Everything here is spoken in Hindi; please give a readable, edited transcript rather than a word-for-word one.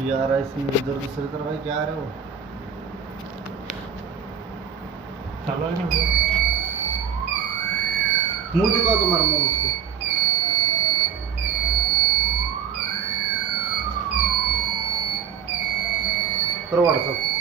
यार ऐसे इधर दूसरी तरफ है, क्या आ रहे हो? चालू आहे ना मुंह दिखाओ, तुम्हारा मुंह उसको करो व्हाट्सअप।